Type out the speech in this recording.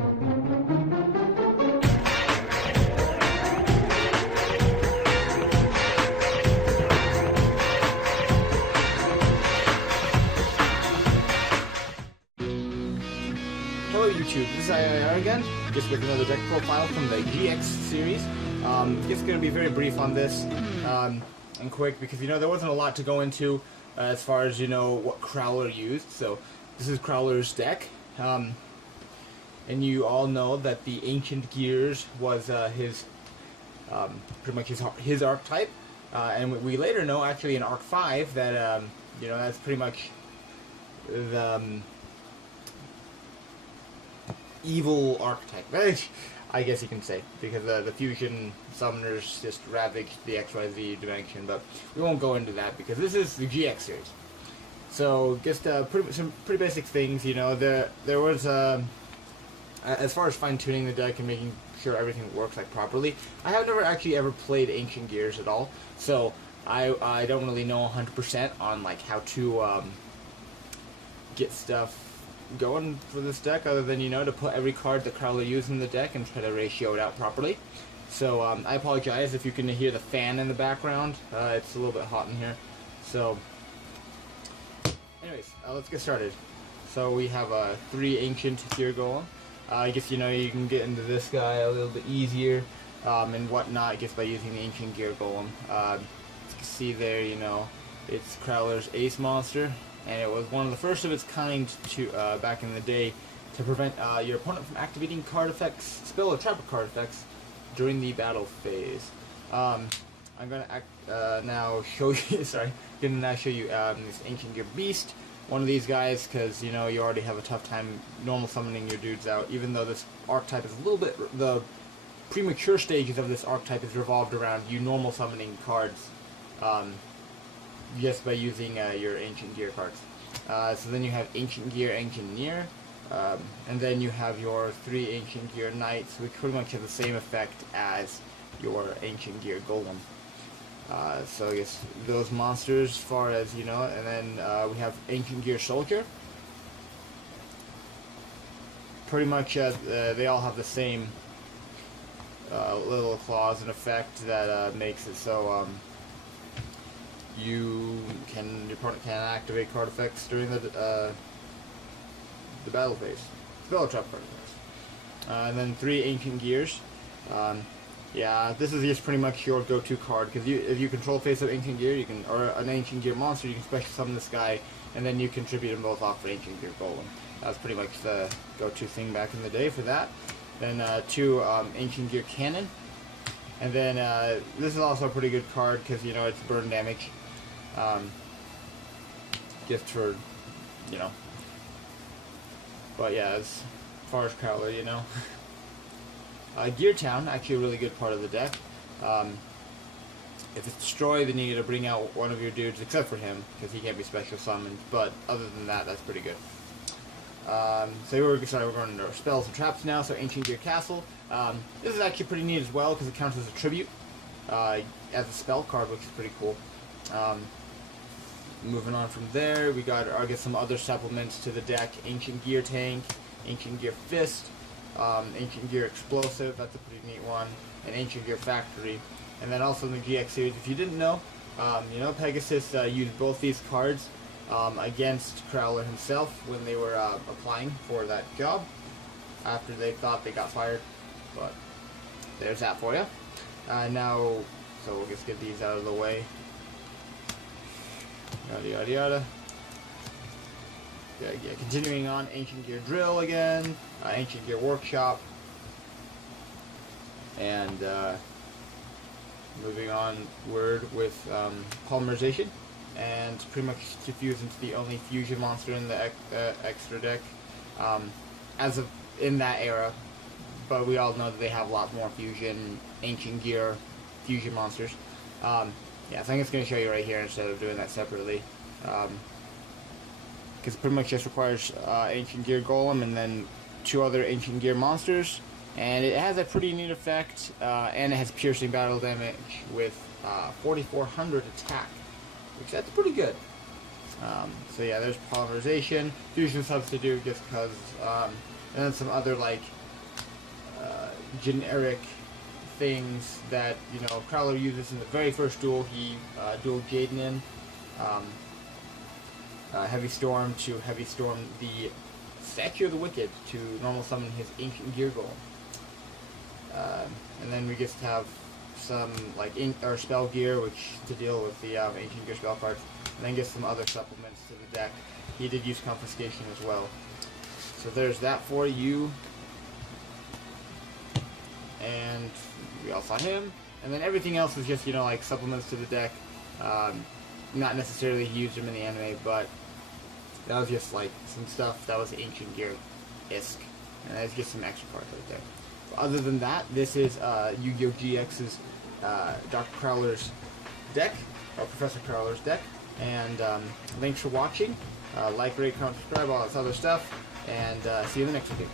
Hello YouTube, this is IIR again, just with another deck profile from the GX series. Just going to be very brief on this, and quick, because there wasn't a lot to go into as far as what Crowler used. So this is Crowler's deck, and you all know that the Ancient Gears was his pretty much his archetype, and we later know actually in Arc 5 that that's pretty much the evil archetype, I guess you can say, because the fusion summoners just ravaged the XYZ dimension, but we won't go into that because this is the GX series. So just some pretty basic things. There was as far as fine-tuning the deck and making sure everything works properly, I have never actually ever played Ancient Gears at all, so I don't really know 100% on how to get stuff going for this deck, other than to put every card that Crowler used in the deck and try to ratio it out properly. So I apologize if you can hear the fan in the background. It's a little bit hot in here. So anyways, let's get started. So we have 3 Ancient Gear Golem. I guess you can get into this guy a little bit easier and whatnot just by using the Ancient Gear Golem. As you can see there, it's Crowler's ace monster, and it was one of the first of its kind to back in the day to prevent your opponent from activating card effects, spell or trap card effects during the battle phase. I'm gonna now show you. Sorry, gonna show you this Ancient Gear Beast. One of these guys, because you already have a tough time normal summoning your dudes out. Even though this archetype is a little bit, the premature stages of this archetype is revolved around you normal summoning cards. Just by using your Ancient Gear cards. So then you have Ancient Gear Engineer, and then you have your 3 Ancient Gear Knights, which pretty much have the same effect as your Ancient Gear Golem. So I guess those monsters as far as, and then we have Ancient Gear Soldier. Pretty much they all have the same little clause and effect that makes it so your opponent can activate card effects during the battle phase. Spell trap card effects. And then 3 Ancient Gears. Yeah, this is just pretty much your go-to card, because if you control face-up Ancient Gear, or an Ancient Gear monster, you can special summon this guy, and then you contribute them both off for Ancient Gear Golem. That's pretty much the go-to thing back in the day for that. Then 2 Ancient Gear Cannon. And then this is also a pretty good card because it's burn damage. Just for but yeah, as far as Crowler, Gear Town, actually a really good part of the deck. If it's destroyed, then you need to bring out one of your dudes, except for him, because he can't be special summoned. But other than that, that's pretty good. So we're going into our spells and traps now. So Ancient Gear Castle. This is actually pretty neat as well, because it counts as a tribute as a spell card, which is pretty cool. Moving on from there, we got some other supplements to the deck. Ancient Gear Tank, Ancient Gear Fist, Ancient Gear Explosive, that's a pretty neat one, and Ancient Gear Factory. And then also in the GX series, if you didn't know, Pegasus used both these cards against Crowler himself when they were applying for that job, after they thought they got fired. But there's that for you. Now, so we'll just get these out of the way. Yada yada yada. Yeah, continuing on, Ancient Gear Drill again, Ancient Gear Workshop, and moving onward with Polymerization, and pretty much to fuse into the only fusion monster in the extra deck as of in that era. But we all know that they have a lot more fusion, Ancient Gear fusion monsters. Yeah, so I'm just going to show you right here instead of doing that separately. Because it pretty much just requires Ancient Gear Golem and then 2 other Ancient Gear monsters. And it has a pretty neat effect, and it has piercing battle damage with 4,400 attack, which that's pretty good. So yeah, there's Polymerization, Fusion Substitute just because, and then some other generic things that, you know, Crowler uses in the very first duel. He dueled Jaden in. Heavy Storm to Heavy Storm the Statue of the Wicked to normal summon his Ancient Gear Golem. And then we just have some like spell gear, which to deal with the Ancient Gear spell cards, and then get some other supplements to the deck. He did use Confiscation as well. So there's that for you. And we all saw him. And then everything else is just, you know, like supplements to the deck. Not necessarily he used them in the anime, but that was just like some stuff that was Ancient Gear-esque. And that's just some extra cards right there. So other than that, this is Yu-Gi-Oh! GX's Dr. Crowler's deck, or Professor Crowler's deck. And thanks for watching. Like, rate, comment, subscribe, all this other stuff. And see you in the next video.